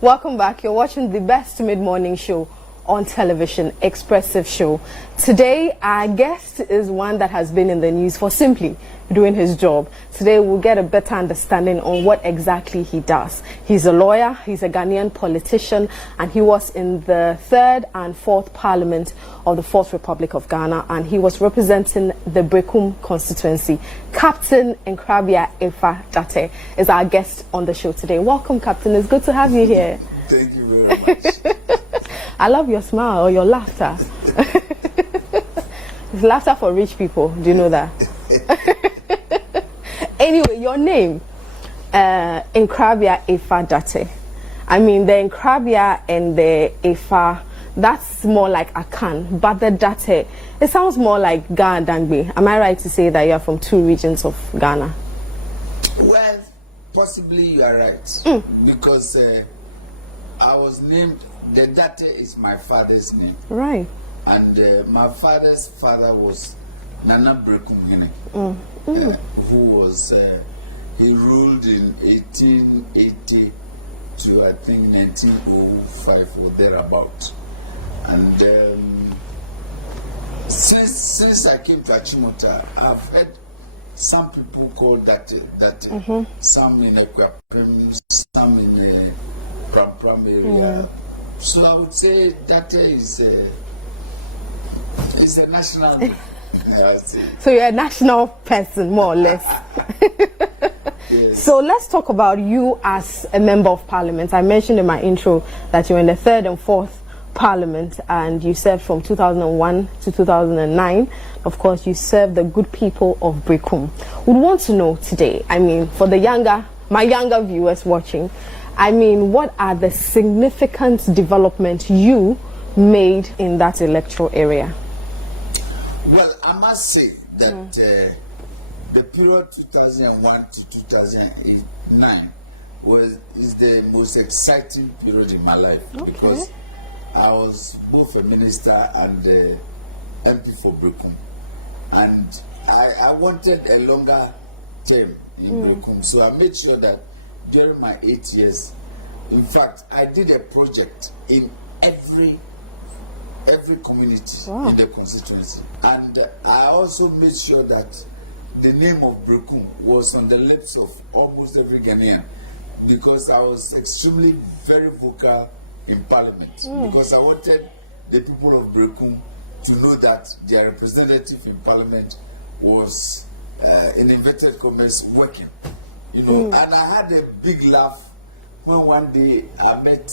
Welcome back. You're watching the best mid-morning show on television, Xpressive show. Today, our guest is one that has been in the news for simply doing his job. Today, we'll get a better understanding on what exactly he does. He's a lawyer, he's a Ghanaian politician, and he was in the 3rd and 4th Parliament of the 4th Republic of Ghana, and he was representing the Brekum constituency. Captain Nkrabea Efa Date is our guest on the show today. Welcome, Captain. It's good to have you here. Thank you very much. I love your smile or your laughter. It's laughter for rich people. Do you know that? Anyway, your name, Nkrabea Efa Date. I mean, the Nkrabea and the Efa, that's more like Akan, but the Date, it sounds more like Ghana Dangbe. Am I right to say that you are from 2 regions of Ghana? Well, possibly you are right. Because I was named, the Date is my father's name. Right. And my father's father was Nana Brekum, who was, he ruled in 1880 to I think 1905 or thereabout. And since I came to Achimota, I've heard some people call that, some in Equapim, some in the Pram area. So I would say that is a national name. So you're a national person, more or less. Yes. So let's talk about you as a member of parliament. I mentioned in my intro that you're in the 3rd and 4th Parliament, and you served from 2001 to 2009. Of course, you served the good people of Brekum. We want to know today, I mean, for my younger viewers watching, I mean, what are the significant developments you made in that electoral area? Well, I must say that the period 2001 to 2009 is the most exciting period in my life, because I was both a minister and a MP for Brekum, and I wanted a longer term in Brekum, so I made sure that during my 8 years, in fact, I did a project in every community in the constituency, and I also made sure that the name of Brekum was on the lips of almost every Ghanaian, because I was extremely very vocal in Parliament, because I wanted the people of Brekum to know that their representative in Parliament was in inverted commas working, and I had a big laugh when one day I met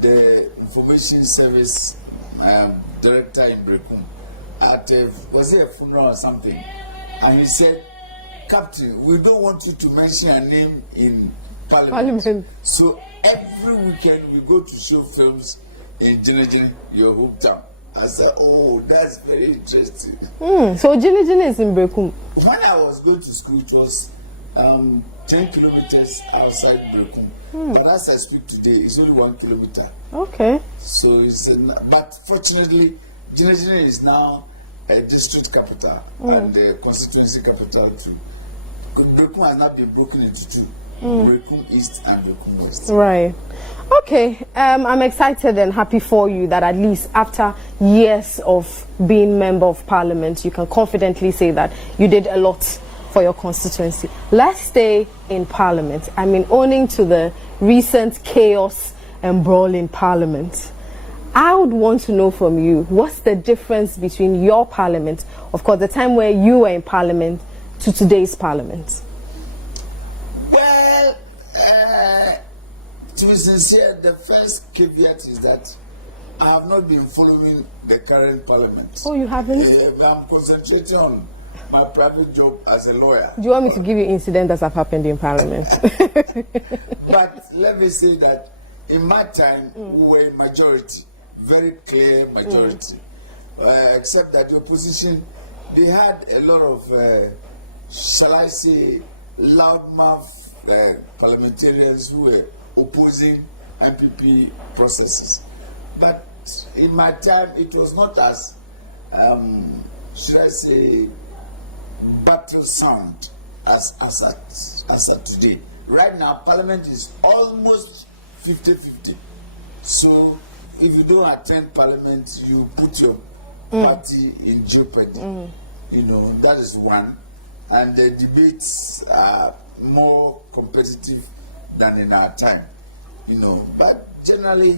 the information service director in Brekum at was it a funeral or something, and he said, "Captain, we don't want you to mention a name in Parliament. So every weekend we go to show films in Jinijin, your hometown." I said, "Oh, that's very interesting." So Jinijin is in Brekum. When I was going to school, it was 10 kilometers outside Brekum. But as I speak today, it's only 1 kilometer. Okay. So it's but fortunately, Jinijin is now a district capital and a constituency capital too. Brekum has not been broken into 2. Brekum East and Brekum West. Right. Okay. I'm excited and happy for you that at least after years of being member of parliament, you can confidently say that you did a lot for your constituency. Let's stay in parliament. I mean, owing to the recent chaos and brawl in parliament, I would want to know from you, what's the difference between your parliament, of course, the time where you were in parliament, to today's parliament? Well, to be sincere, the first caveat is that I have not been following the current parliament. Oh, you haven't? I'm concentrating on my private job as a lawyer. Do you want me to give you incidents that have happened in parliament? But let me say that in my time, we were in majority, very clear majority. Except that the opposition, they had a lot of, shall I say, loudmouth parliamentarians who were opposing MPP processes. But in my time, it was not as, should I say, battle sound as at today. Right now, Parliament is almost 50-50. So if you don't attend parliament, you put your party in jeopardy. You know, that is one. And the debates are more competitive than in our time. You know, but generally,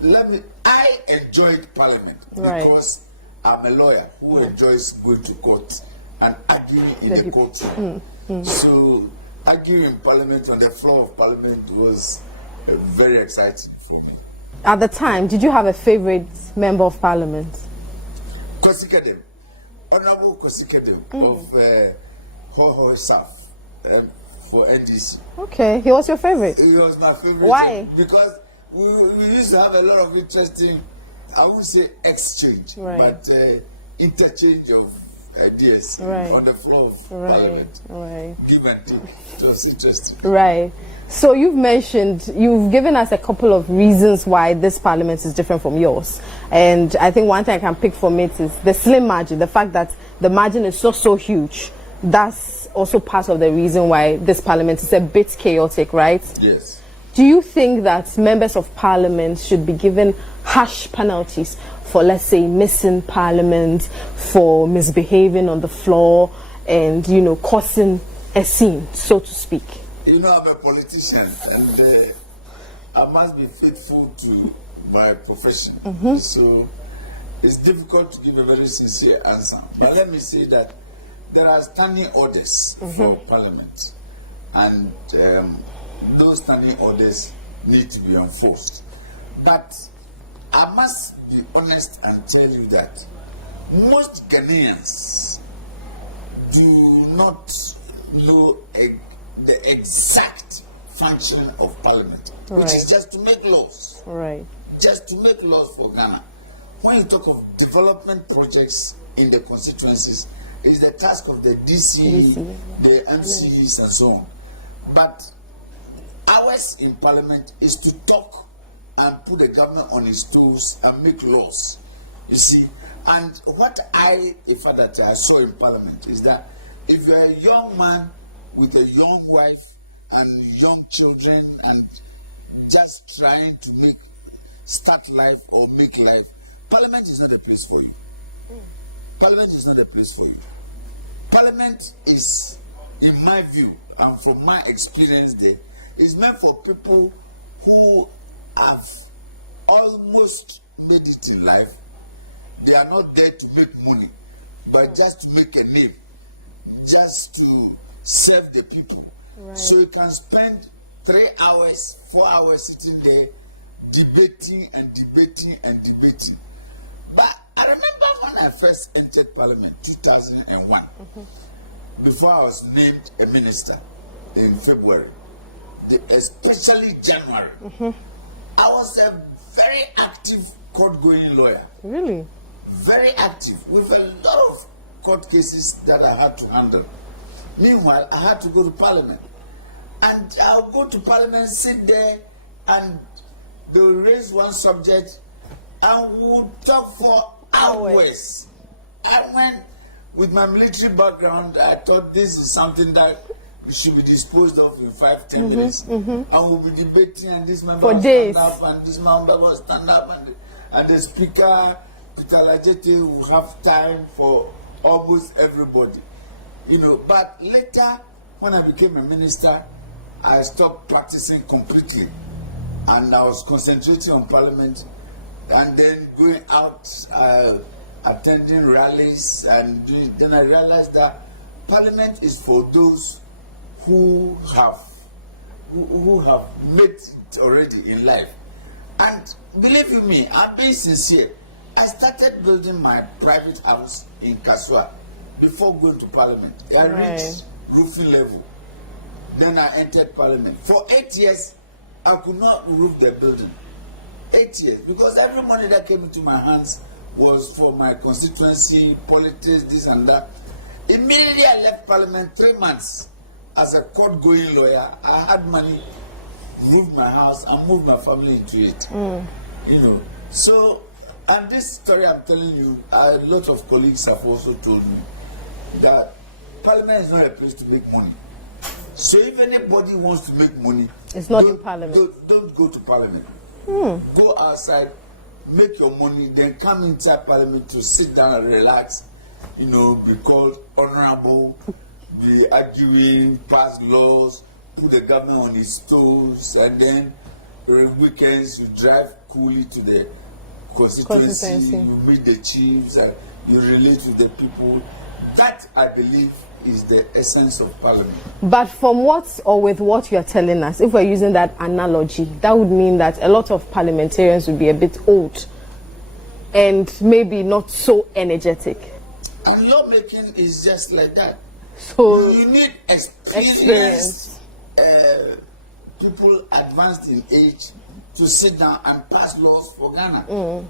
I enjoyed parliament because I'm a lawyer who enjoys going to court and arguing in the courtroom. So arguing in parliament, on the floor of parliament, was very exciting for me. At the time, did you have a favorite member of parliament? Kosikadem, Honorable Kosikadem of Ho South for NDC. Okay, he was your favorite? He was my favorite. Why? Because we used to have a lot of interesting, I wouldn't say exchange, but interchange of ideas on the floor of parliament. Give and take. It was interesting. Right. So you've given us a couple of reasons why this parliament is different from yours. And I think one thing I can pick from it is the slim margin, the fact that the margin is so huge. That's also part of the reason why this parliament is a bit chaotic, right? Yes. Do you think that members of parliament should be given harsh penalties for, let's say, missing parliament, for misbehaving on the floor, and, you know, causing a scene, so to speak? You know, I'm a politician, and I must be faithful to my profession. So it's difficult to give a very sincere answer. But let me say that there are standing orders for parliament, and those standing orders need to be enforced. But I must be honest and tell you that most Ghanaians do not know the exact function of parliament, which is just to make laws. Just to make laws for Ghana. When you talk of development projects in the constituencies, it is the task of the DC, the MCs, and so on. But ours in parliament is to talk and put the government on its toes and make laws. You see, and what I saw in parliament is that if you're a young man with a young wife and young children and just trying to start life or make life, parliament is not a place for you. Parliament is not a place for you. Parliament is, in my view, and from my experience there, is meant for people who have almost made it in life. They are not there to make money, but just to make a name, just to serve the people. So you can spend 3 hours, 4 hours sitting there debating and debating and debating. But I remember when I first entered parliament, 2001, before I was named a minister in February, especially January, I was a very active court-going lawyer. Really? Very active, with a lot of court cases that I had to handle. Meanwhile, I had to go to parliament. And I'll go to parliament, sit there, and they'll raise one subject, and we'll talk for hours. And when, with my military background, I thought this is something that should be disposed of in 5-10 minutes. And we'll be debating, and this member will stand up, and this member will stand up, and the speaker, Peter Lajete, will have time for almost everybody. You know, but later, when I became a minister, I stopped practicing completely. And I was concentrating on parliament, and then going out, attending rallies, and then I realized that parliament is for those who have made it already in life. And believe you me, I'm being sincere. I started building my private house in Kaswa before going to parliament. I reached roofing level. Then I entered parliament. For 8 years, I could not roof the building. 8 years. Because every money that came into my hands was for my constituency, politics, this and that. Immediately I left parliament, 3 months. As a court-going lawyer, I had money, roofed my house, and moved my family into it. You know. So, and this story I'm telling you, a lot of colleagues have also told me that parliament is not a place to make money. So if anybody wants to make money, it's not in parliament. Don't go to parliament. Go outside, make your money, then come inside parliament to sit down and relax, you know, be called honorable, be arguing, pass laws, put the government on its toes, and then during weekends you drive coolly to the constituency, you meet the chiefs, and you relate with the people. That, I believe, is the essence of parliament. But from what, or with what you are telling us, if we're using that analogy, that would mean that a lot of parliamentarians would be a bit old and maybe not so energetic. And lawmaking is just like that. So you need experienced people advanced in age to sit down and pass laws for Ghana.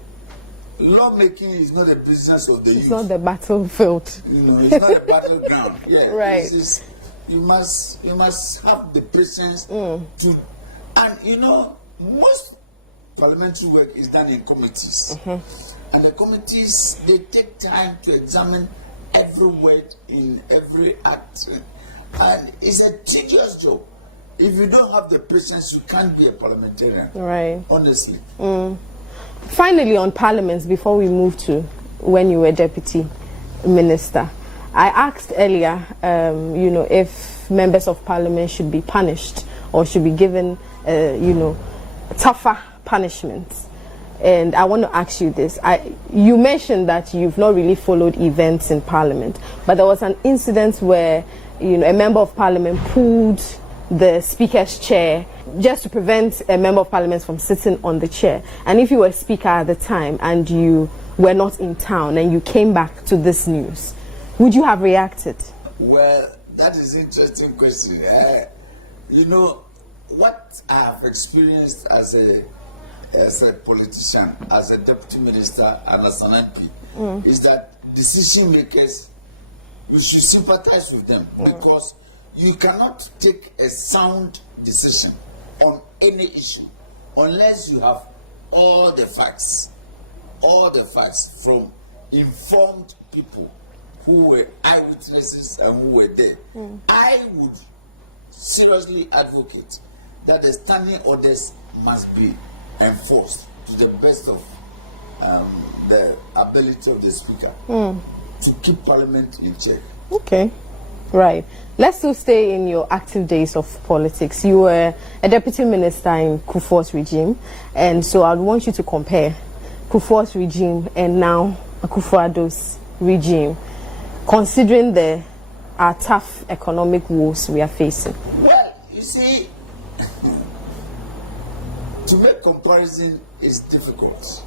Lawmaking is not a business of the youth. It's not the battlefield. You know, it's not a battleground. Yeah, right. You must have the patience to, and you know, most parliamentary work is done in committees, and the committees, they take time to examine every word in every act, and it's a tedious job. If you don't have the patience, you can't be a parliamentarian. Right. Honestly. Finally, on parliaments, before we move to when you were deputy minister, I asked earlier, you know, if members of parliament should be punished or should be given, you know, tougher punishments. And I want to ask you this. You mentioned that you've not really followed events in parliament, but there was an incident where, you know, a member of parliament pulled the speaker's chair just to prevent a member of parliament from sitting on the chair. And if you were speaker at the time and you were not in town and you came back to this news, would you have reacted? Well, that is an interesting question. You know, what I have experienced as a politician, as a deputy minister, and as an MP, is that decision makers, you should sympathize with them, because you cannot take a sound decision on any issue unless you have all the facts from informed people who were eyewitnesses and who were there. I would seriously advocate that the standing orders must be enforced to the best of the ability of the speaker to keep parliament in check. Okay. Right. Let's still stay in your active days of politics. You were a deputy minister in Kufuor's regime, and so I'd want you to compare Kufuor's regime and now Akufo-Addo's regime, considering the tough economic woes we are facing. Well, you see, to make comparison is difficult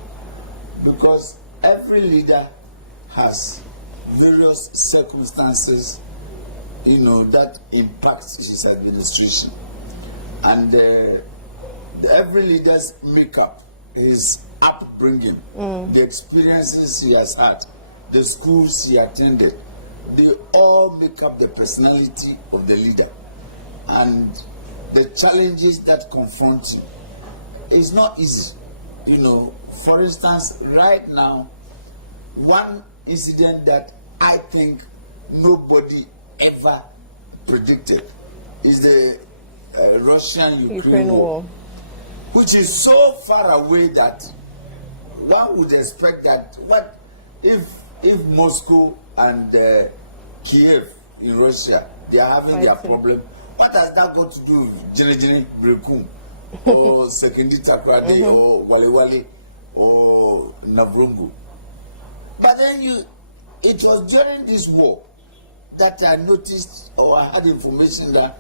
because every leader has various circumstances, you know, that impacts his administration, and every leader's makeup, his upbringing, the experiences he has had, the schools he attended, they all make up the personality of the leader, and the challenges that confront him. It's not easy, you know. For instance, right now, one incident that I think nobody ever predicted is the Russian-Ukraine war, which is so far away that one would expect that what if Moscow and Kiev in Russia, they are having their problem, what has that got to do with Jene Brekum or Sekendi Takrade or Wale or Navrongo? But then it was during this war that I noticed, or I had information that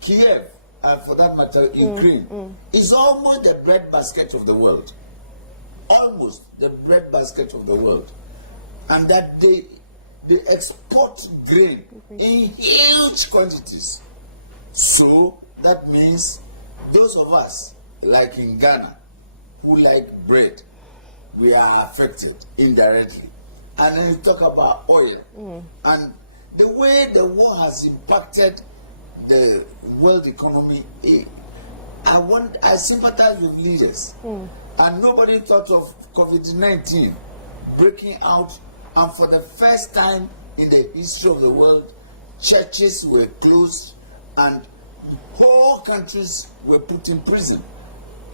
Kiev, and for that matter, Ukraine, is almost the breadbasket of the world. Almost the breadbasket of the world. And that they export grain in huge quantities. So that means those of us, like in Ghana, who like bread, we are affected indirectly. And then you talk about oil. And the way the war has impacted the world economy, I sympathize with leaders. And nobody thought of COVID-19 breaking out, and for the first time in the history of the world, churches were closed, and whole countries were put in prison,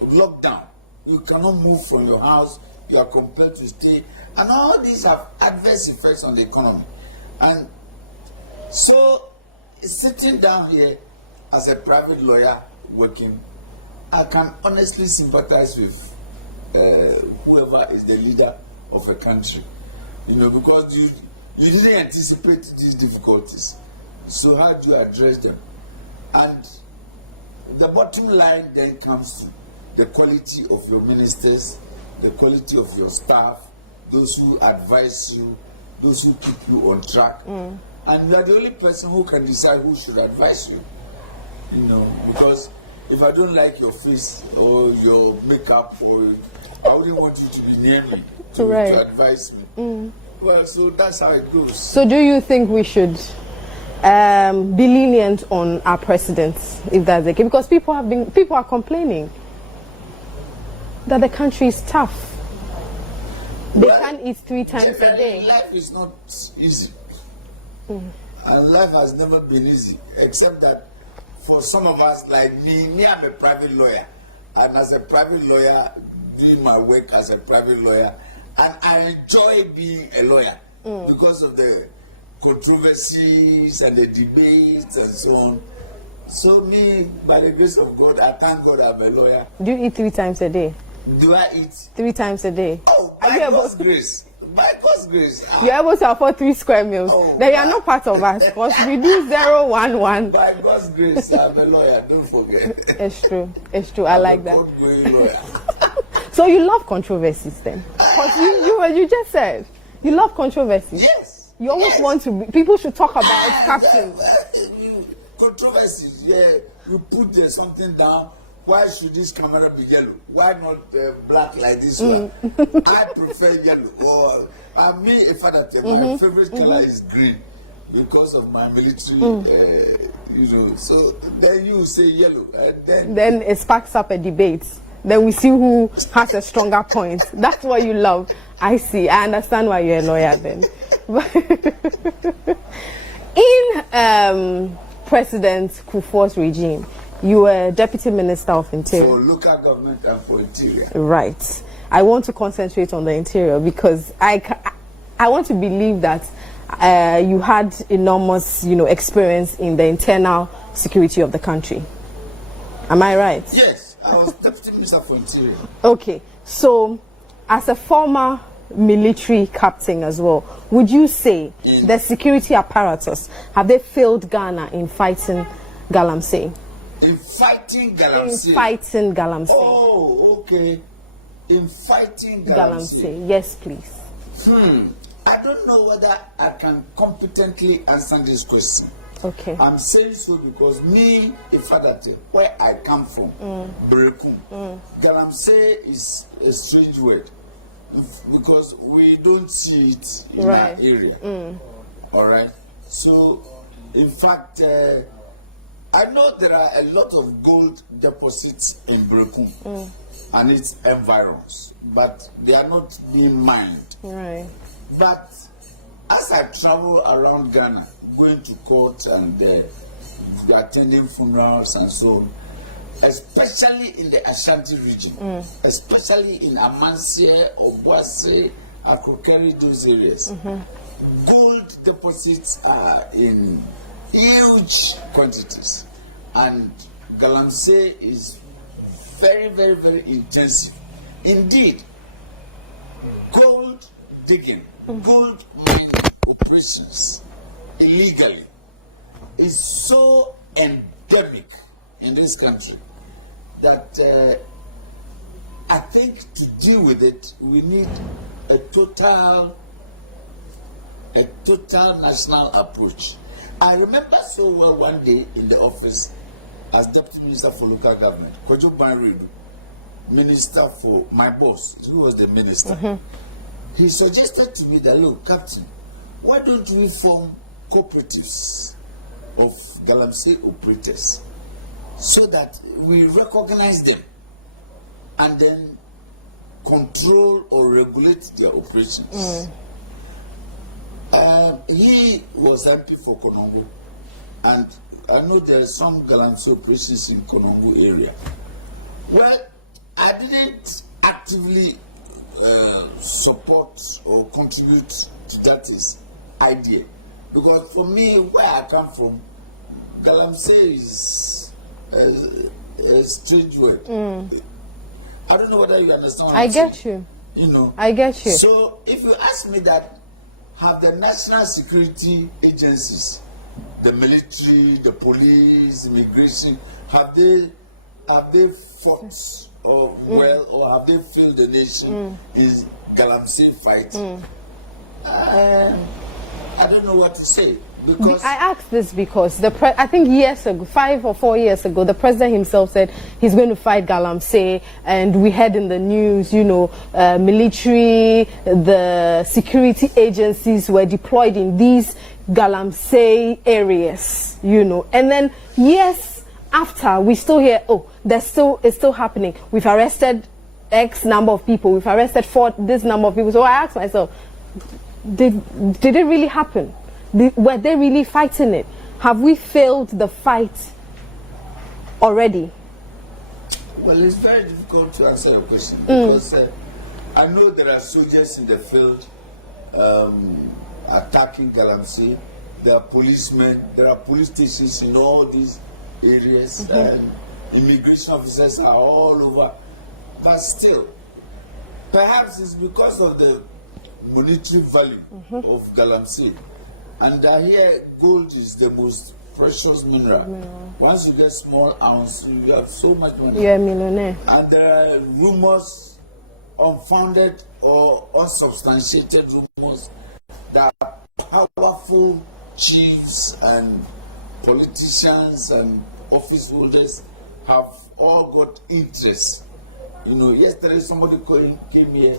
lockdown. You cannot move from your house, you are compelled to stay, and all these have adverse effects on the economy. And so, sitting down here as a private lawyer working, I can honestly sympathize with whoever is the leader of a country, because you didn't anticipate these difficulties. So how do you address them? And the bottom line then comes to the quality of your ministers, the quality of your staff, those who advise you, those who keep you on track. And you are the only person who can decide who should advise you. Because if I don't like your face or your makeup, or I wouldn't want you to be near me to advise me. Well, so that's how it goes. So do you think we should be lenient on our presidents, if that's the case? Because people are complaining that the country is tough. They can't eat 3 times a day. Life is not easy. And life has never been easy, except that for some of us, like me, I'm a private lawyer. And as a private lawyer, doing my work as a private lawyer, and I enjoy being a lawyer because of the controversies and the debates and so on. So me, by the grace of God, I thank God I'm a lawyer. Do you eat 3 times a day? Do I eat? 3 times a day. Oh, by God's grace. By God's grace. You're able to afford 3 square meals. Then you are not part of us, because we do 011. By God's grace, I'm a lawyer, don't forget. It's true. It's true. I like that. God-going lawyer. So you love controversies then? Because you just said you love controversies. Yes. You always want to be, people should talk about captions. Controversies, you put something down. Why should this camera be yellow? Why not black like this one? I prefer yellow. Or I'm me a father. My favorite color is green because of my military. So then you say yellow, and then it sparks up a debate. Then we see who has a stronger point. That's what you love. I see. I understand why you're a lawyer then. In President Kufuor's regime, you were Deputy Minister of Interior. For local government and for interior. Right. I want to concentrate on the interior because I want to believe that you had enormous, experience in the internal security of the country. Am I right? Yes. I was Deputy Minister for Interior. Okay, so as a former military captain as well, would you say the security apparatus, have they failed Ghana in fighting Galamsey? In fighting Galamsey? In fighting Galamsey. Oh, okay. In fighting Galamsey. Yes, please. I don't know whether I can competently answer this question. Okay. I'm saying so because me, Ifadate, where I come from, Brekum, Galamsey is a strange word because we don't see it in that area. All right. So, in fact, I know there are a lot of gold deposits in Brekum and its environs, but they are not being mined. Right. But as I travel around Ghana, going to court and attending funerals and so on, especially in the Ashanti region, especially in Amansie, Obuasi, Akrokeri, those areas, gold deposits are in huge quantities, and Galamsey is very, very, very intensive. Indeed, gold digging, gold mining operations illegally is so endemic in this country that I think to deal with it, we need a total national approach. I remember so well one day in the office as Deputy Minister for Local Government, Kojo Banredu, Minister for my boss, who was the minister. He suggested to me that, look, Captain, why don't we form cooperatives of Galamsey operators so that we recognize them and then control or regulate their operations? He was MP for Konongo, And I know there are some Galamsey operations in Konongo area. Well, I didn't actively support or contribute to that idea. Because for me, where I come from, Galamsey is a strange word. I don't know whether you understand what I get you. You know. I get you. So if you ask me that, have the national security agencies, the military, the police, immigration, have they fought or well, or have they failed the nation in Galamsey fight? I don't know what to say. Because I asked this because I think years ago, 5 or 4 years ago, the president himself said he's going to fight Galamsey, and we heard in the news, you know, military, the security agencies were deployed in these Galamsey areas, you know, and then years after, we still hear, oh, it's still happening. We've arrested X number of people. We've arrested this number of people. So I asked myself, did it really happen? Were they really fighting it? Have we failed the fight already? Well, it's very difficult to answer your question because I know there are soldiers in the field attacking Galamsey. There are policemen. There are police stations in all these areas, and immigration officers are all over. But still, perhaps it's because of the monetary value of Galamsey. And I hear gold is the most precious mineral. Once you get small ounce, you have so much money. You're a millionaire. And there are rumors, unfounded or unsubstantiated rumors, that powerful chiefs and politicians and office holders have all got interest. You know, yesterday somebody came here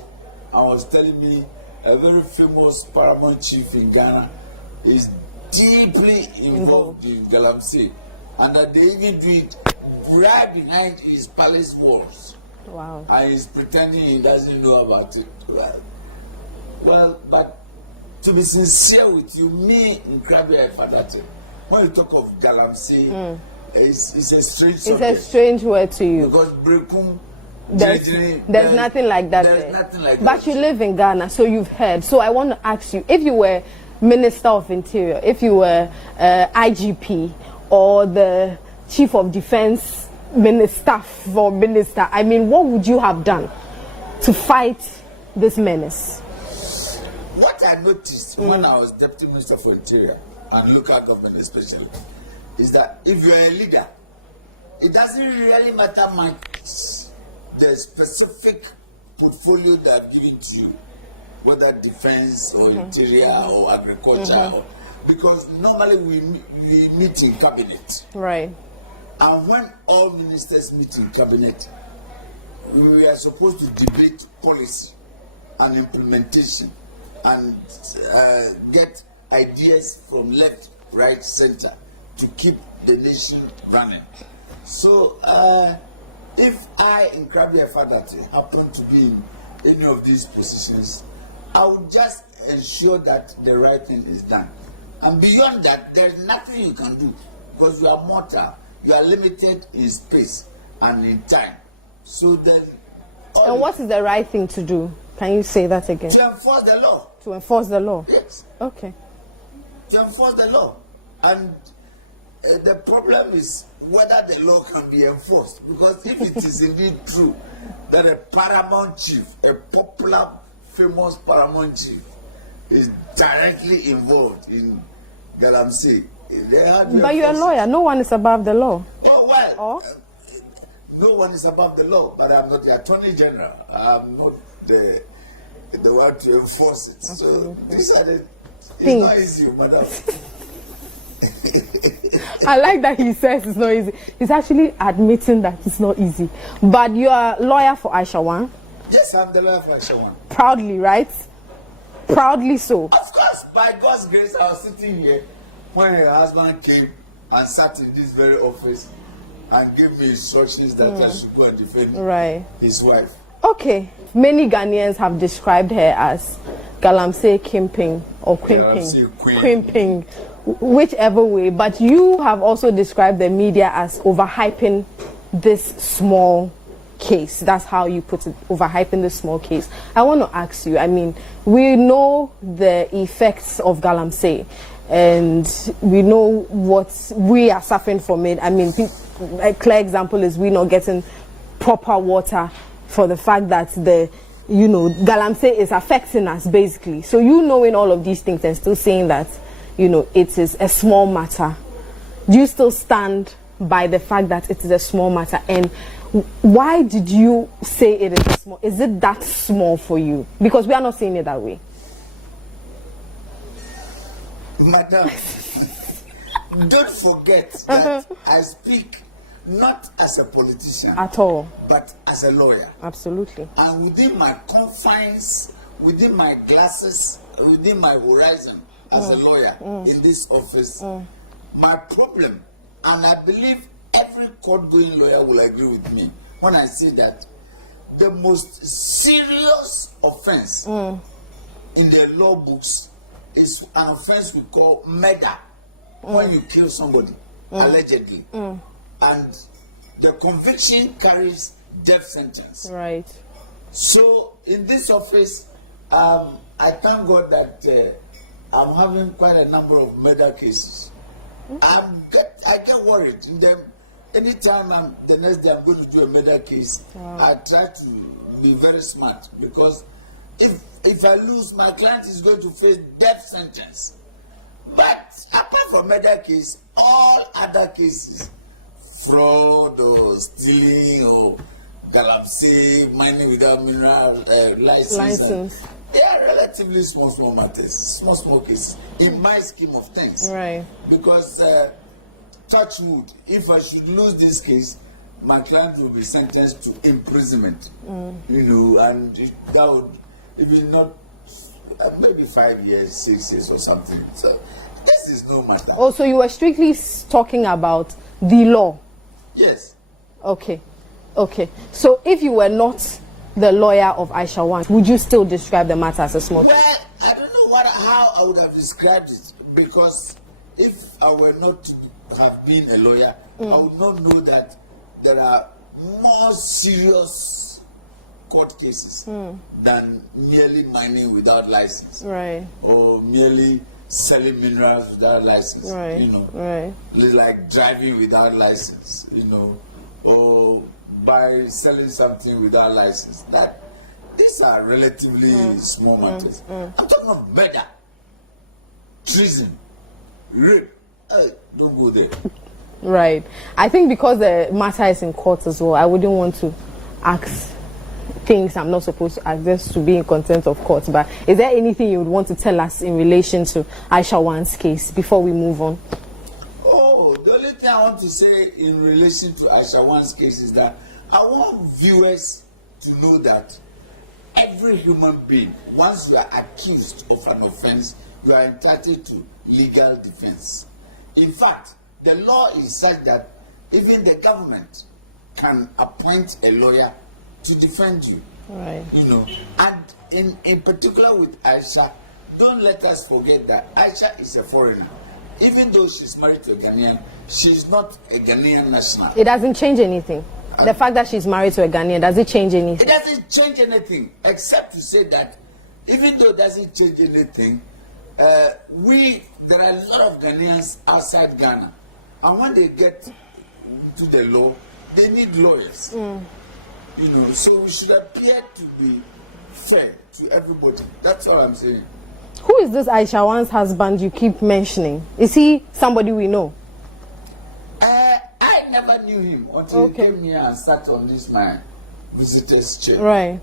and was telling me a very famous paramount chief in Ghana is deeply involved in Galamsey, and that they even do it right behind his palace walls. Wow. And he's pretending he doesn't know about it. Well, but to be sincere with you, me in Krabia Fadate, when you talk of Galamsey, it's a strange It's a strange word to you. Because Brekum, there's nothing like that there's there. nothing like but that. you live in Ghana, so you've heard. So I want to ask you, if you were Minister of Interior, if you were IGP or the Chief of Defense Staff or Minister, I mean, what would you have done to fight this menace? What I noticed when I was Deputy Minister for Interior and local government especially, is that if you're a leader, it doesn't really matter much the specific portfolio that I've given to you, whether defense or interior or agriculture, because normally we meet in cabinet. Right. And when all ministers meet in cabinet, we are supposed to debate policy and implementation and get ideas from left, right, center to keep the nation running. So if I in Krabia Fadate happen to be in any of these positions, I would just ensure that the right thing is done. And beyond that, there's nothing you can do because you are mortal. You are limited in space and in time. So then... And what is the right thing to do? Can you say that again? To enforce the law. To enforce the law? Yes. Okay. To enforce the law. And the problem is whether the law can be enforced. Because if it is indeed true that a paramount chief, a popular, famous paramount chief, is directly involved in Galamsey, but you're a lawyer. No one is above the law. Oh, well, no one is above the law, but I'm not the Attorney General. I'm not the one to enforce it. So these are the... It's not easy, madam. I like that he says it's not easy. He's actually admitting that it's not easy. But you are a lawyer for Aisha Huang. Yes, I'm the lawyer for Aisha Huang. Proudly, right? Proudly so. Of course, by God's grace, I was sitting here when her husband came and sat in this very office and gave me instructions that I should go and defend his wife. Okay. Many Ghanaians have described her as Galamsey Kingpin or Queen. whichever way, but you have also described the media as overhyping this small case. That's how you put it, overhyping this small case. I want to ask you, I mean, we know the effects of Galamsey, and we know what we are suffering from it. I mean, a clear example is we not getting proper water for the fact that Galamsey is affecting us basically. So you knowing all of these things and still saying that, it is a small matter. Do you still stand by the fact that it is a small matter? And why did you say it is small? Is it that small for you? Because we are not seeing it that way. Madam, don't forget that I speak not as a politician at all, but as a lawyer. Absolutely. And within my confines, within my glasses, within my horizon as a lawyer in this office, my problem, and I believe every court-going lawyer will agree with me when I say that the most serious offense in the law books is an offense we call murder, when you kill somebody allegedly, and the conviction carries death sentence. Right. So in this office, I thank God that I'm having quite a number of murder cases. I get worried in them. Anytime the next day I'm going to do a murder case, I try to be very smart, because if I lose, my client is going to face death sentence. But apart from murder case, all other cases, fraud or stealing or Galamsey, mining without mineral license, they are relatively small matters, small cases in my scheme of things. Right. Because touch wood, if I should lose this case, my client will be sentenced to imprisonment. And that would even not maybe 5 years, 6 years or something. So this is no matter. Oh, so you were strictly talking about the law? Yes. Okay. So if you were not the lawyer of Aisha Huang, would you still describe the matter as a small case? Well, I don't know how I would have described it, because if I were not to have been a lawyer, I would not know that there are more serious court cases than merely mining without license, right, or merely selling minerals without license, right, like driving without license, or by selling something without license. That these are relatively small matters. I'm talking of murder, treason, rape. Don't go there. Right. I think because the matter is in court as well, I wouldn't want to ask things I'm not supposed to ask, just to be in contempt of court. But is there anything you would want to tell us in relation to Aisha Huang's case before we move on? Oh, the only thing I want to say in relation to Aisha Huang's case is that I want viewers to know that every human being, once you are accused of an offense, you are entitled to legal defense. In fact, the law is such that even the government can appoint a lawyer to defend you. Right. And in particular with Aisha, don't let us forget that Aisha is a foreigner. Even though she's married to a Ghanaian, she's not a Ghanaian national. It doesn't change anything. The fact that she's married to a Ghanaian, does it change anything? It doesn't change anything, except to say that even though it doesn't change anything, there are a lot of Ghanaians outside Ghana, and when they get to the law, they need lawyers. So we should appear to be fair to everybody. That's all I'm saying. Who is this Aisha Huang's husband you keep mentioning? Is he somebody we know? I never knew him until he came here and sat on this my visitor's chair. Right.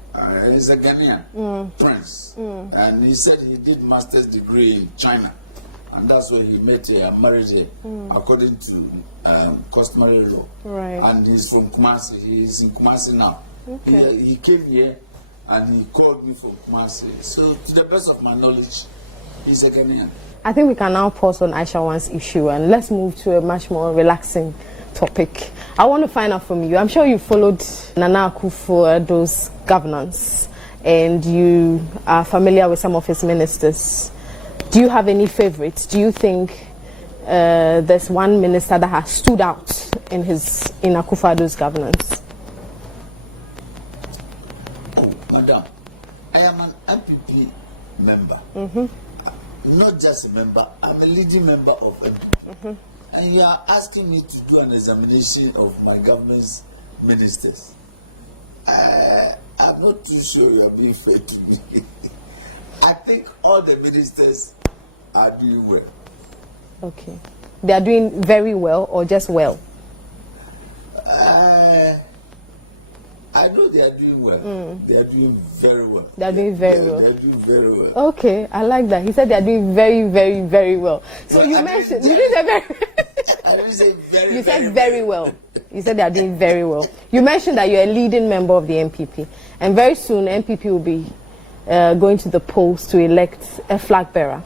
He's a Ghanaian prince, and he said he did master's degree in China, and that's where he met her and married her according to customary law. Right. And he's from Kumasi. He's in Kumasi now. Okay. He came here and he called me from Kumasi. So to the best of my knowledge, he's a Ghanaian. I think we can now pause on Aisha Huang's issue and let's move to a much more relaxing topic. I want to find out from you. I'm sure you followed Nana Akufo-Addo's governance and you are familiar with some of his ministers. Do you have any favorites? Do you think there's one minister that has stood out in Akufo-Addo's governance? Oh, madam, I am an MPP member. Not just a member, I'm a leading member of MPP. And you are asking me to do an examination of my government's ministers. I'm not too sure you are being fair to me. I think all the ministers are doing well. Okay. They are doing very well or just well? I know they are doing well. They are doing very well. They are doing very well. They are doing very well. Okay, I like that. He said they are doing very, very, very well. So you mentioned, you didn't say very. I didn't say very. You said very well. You said they are doing very well. You mentioned that you're a leading member of the MPP, and very soon MPP will be going to the polls to elect a flag bearer.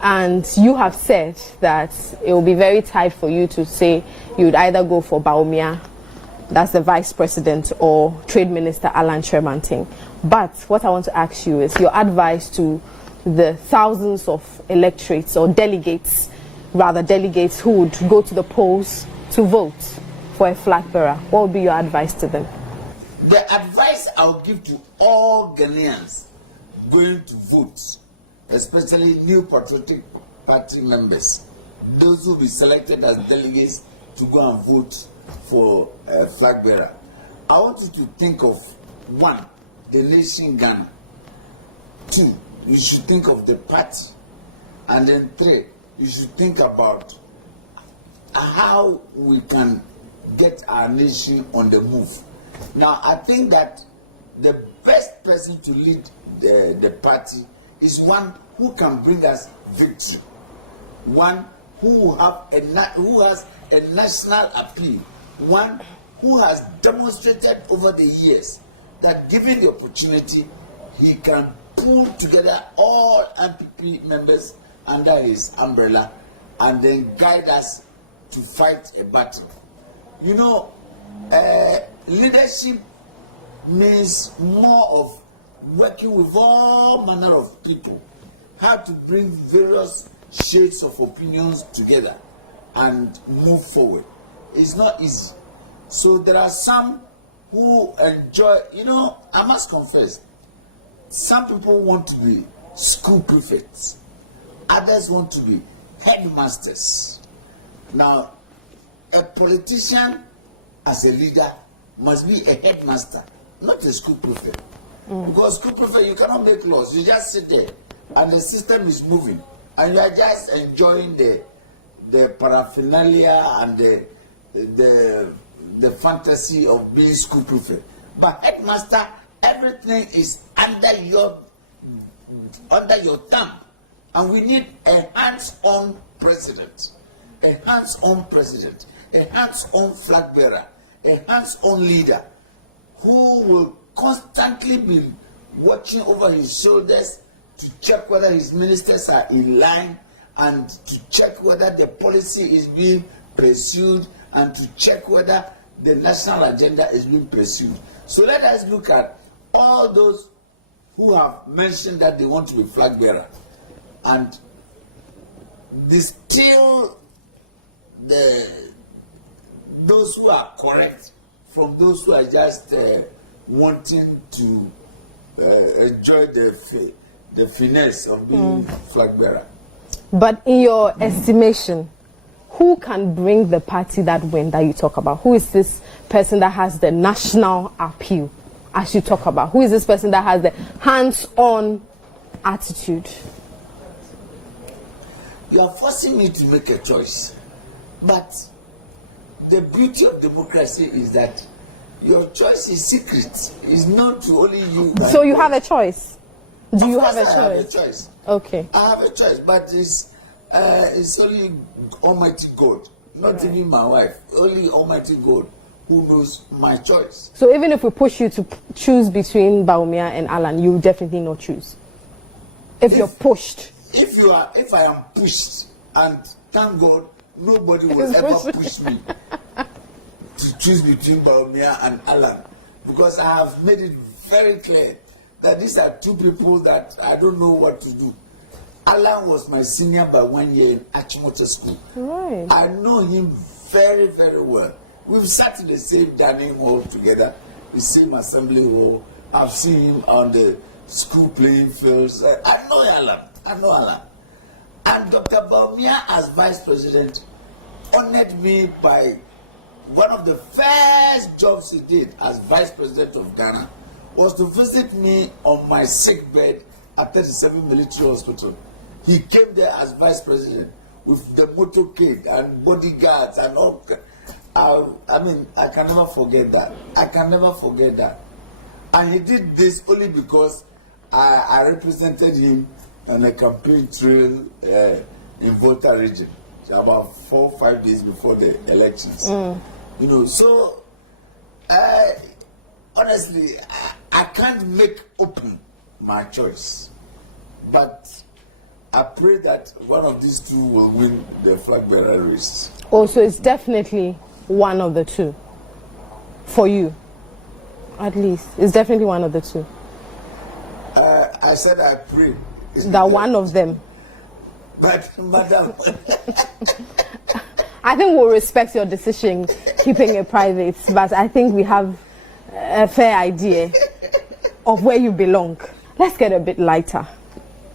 And you have said that it will be very tight for you to say you would either go for Bawumia, that's the vice president, or Trade Minister Alan Tremantin. But what I want to ask you is your advice to the thousands of electorates or delegates who would go to the polls to vote for a flag bearer. What would be your advice to them? The advice I'll give to all Ghanaians going to vote, especially new patriotic party members, those who will be selected as delegates to go and vote for a flag bearer, I want you to think of 1, the nation Ghana. 2, you should think of the party. And then 3, you should think about how we can get our nation on the move. Now, I think that the best person to lead the party is one who can bring us victory, one who has a national appeal, one who has demonstrated over the years that given the opportunity, he can pull together all MPP members under his umbrella and then guide us to fight a battle. You know, leadership means more of working with all manner of people, how to bring various shades of opinions together and move forward. It's not easy. So there are some who enjoy, you know, I must confess, some people want to be school prefects, others want to be headmasters. Now, a politician as a leader must be a headmaster, not a school prefect. Because school prefect, you cannot make laws. You just sit there and the system is moving and you are just enjoying the paraphernalia and the fantasy of being school prefect. But headmaster, everything is under your thumb. And we need a hands-on president, a hands-on president, a hands-on flag bearer, a hands-on leader who will constantly be watching over his shoulders to check whether his ministers are in line and to check whether the policy is being pursued and to check whether the national agenda is being pursued. So let us look at all those who have mentioned that they want to be flag bearer and distill those who are correct from those who are just wanting to enjoy the finesse of being flag bearer. But in your estimation, who can bring the party that win that you talk about? Who is this person that has the national appeal as you talk about? Who is this person that has the hands-on attitude? You are forcing me to make a choice. But the beauty of democracy is that your choice is secret. It's known to only you. So you have a choice? Do you have a choice? I have a choice. Okay. I have a choice, but it's only Almighty God, not even my wife. Only Almighty God who knows my choice. So even if we push you to choose between Bawumia and Alan, you will definitely not choose. If you're pushed. If I am pushed, and thank God nobody will ever push me to choose between Bawumia and Alan, because I have made it very clear that these are two people that I don't know what to do. Alan was my senior by 1 year in Achimota School. Right. I know him very, very well. We've sat in the same dining hall together, the same assembly hall. I've seen him on the school playing fields. I know Alan. And Dr. Baumia, as vice president, honored me by one of the first jobs he did as vice president of Ghana was to visit me on my sick bed at 37 Military Hospital. He came there as vice president with the motorcade and bodyguards and all. I mean, I can never forget that. And he did this only because I represented him on a campaign trail in Volta region, about 4 or 5 days before the elections. You know, so honestly, I can't make open my choice, but I pray that one of these two will win the flag bearer race. Also, it's definitely one of the two for you, at least. It's definitely one of the two. I said I pray. That one of them. But, madam. I think we'll respect your decision, keeping it private, but I think we have a fair idea of where you belong. Let's get a bit lighter.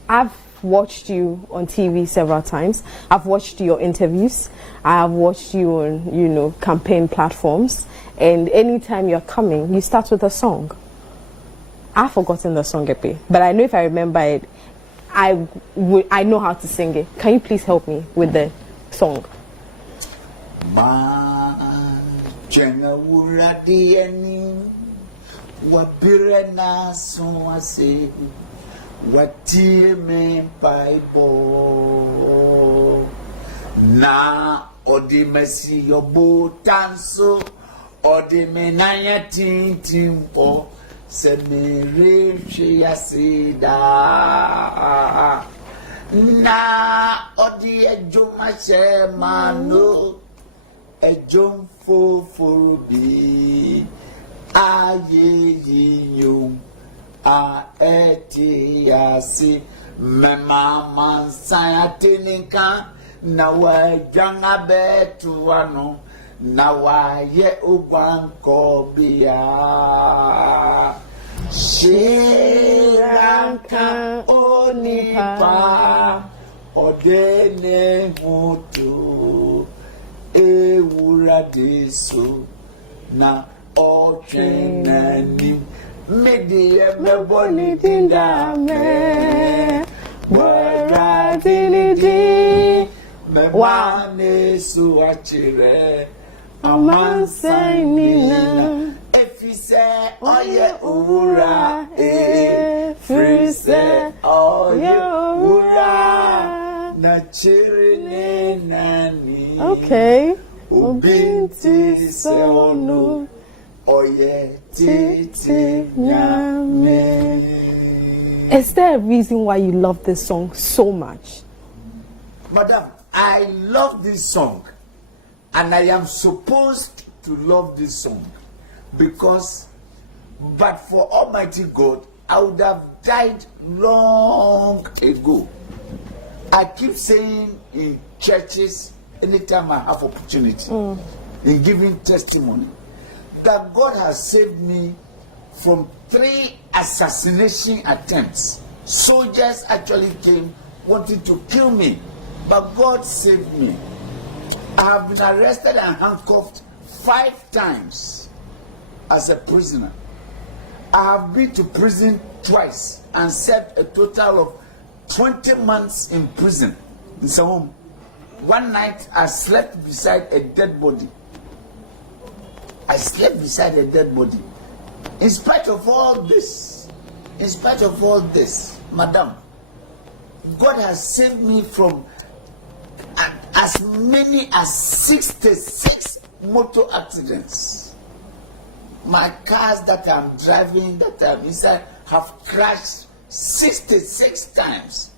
I've watched you on TV several times. I've watched your interviews. I have watched you on, you know, campaign platforms. And anytime you're coming, you start with a song. I've forgotten the song a bit, but I know if I remember it, I know how to sing it. Can you please help me with the song? Ma jenga uradieni wapirena suwase watie me paipo na odi mesi yobo tanso odi menanya tintimpo se mere yasida na odi ejuma she mano ejom fo bi aye yiyum a eti asi me mama sayatinika na wa janga betu ano na wa ye ugwanko bia shiranka onipa odene hutu ewura deso na otwenani medie meboni dindame bora dinidi mewane su achire amansainina efise oye ura efise oye ura na chirine nani. Okay. Obinti se onu oye titi nyame. Is there a reason why you love this song so much? Madam, I love this song, and I am supposed to love this song because, but for Almighty God, I would have died long ago. I keep saying in churches, anytime I have opportunity, in giving testimony, that God has saved me from 3 assassination attempts. Soldiers actually came wanting to kill me, but God saved me. I have been arrested and handcuffed 5 times as a prisoner. I have been to prison twice and served a total of 20 months in prison in Sahom. One night I slept beside a dead body. In spite of all this, madam, God has saved me from as many as 66 motor accidents. My cars that I'm driving, that I'm inside, have crashed 66 times.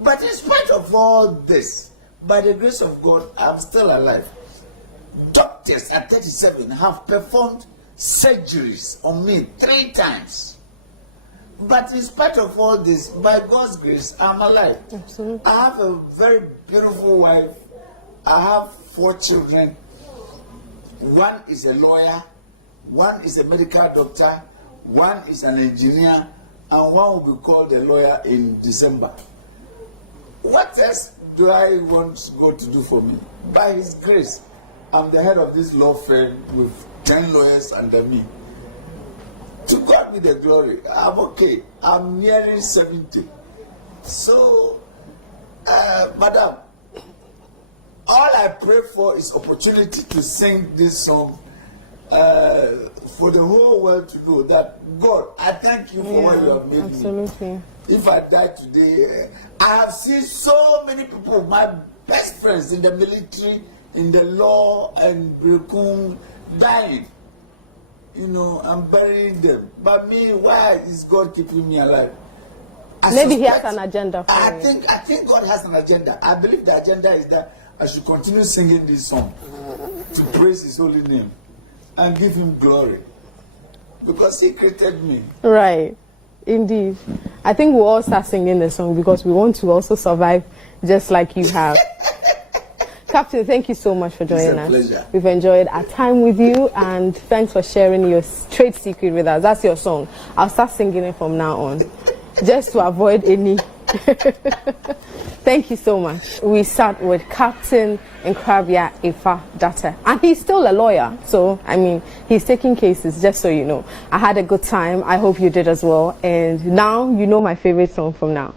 But in spite of all this, by the grace of God, I'm still alive. Doctors at 37 have performed surgeries on me 3 times. But in spite of all this, by God's grace, I'm alive. Absolutely. I have a very beautiful wife. I have 4 children. One is a lawyer, one is a medical doctor, one is an engineer, and one will be called a lawyer in December. What else do I want God to do for me? By His grace, I'm the head of this law firm with 10 lawyers under me. To God be the glory. I'm okay. I'm nearing 70. So, madam, all I pray for is opportunity to sing this song for the whole world to know that, God, I thank you for what you have made absolutely. me. If I die today, I have seen so many people, my best friends in the military, in the law, and Brekum, dying. You know, I'm burying them. But me, why is God keeping me alive? Maybe He has an agenda for you. I think God has an agenda. I believe the agenda is that I should continue singing this song to praise His holy name and give Him glory because He created me. Right. Indeed. I think we'll all start singing the song because we want to also survive just like you have. Captain, thank you so much for joining us. It's a pleasure. We've enjoyed our time with you, and thanks for sharing your trade secret with us. That's your song. I'll start singing it from now on, just to avoid any. Thank you so much. We start with Captain Nkrabea Ifa Data, and he's still a lawyer. So, I mean, he's taking cases, just so you know. I had a good time. I hope you did as well. And now you know my favorite song from now.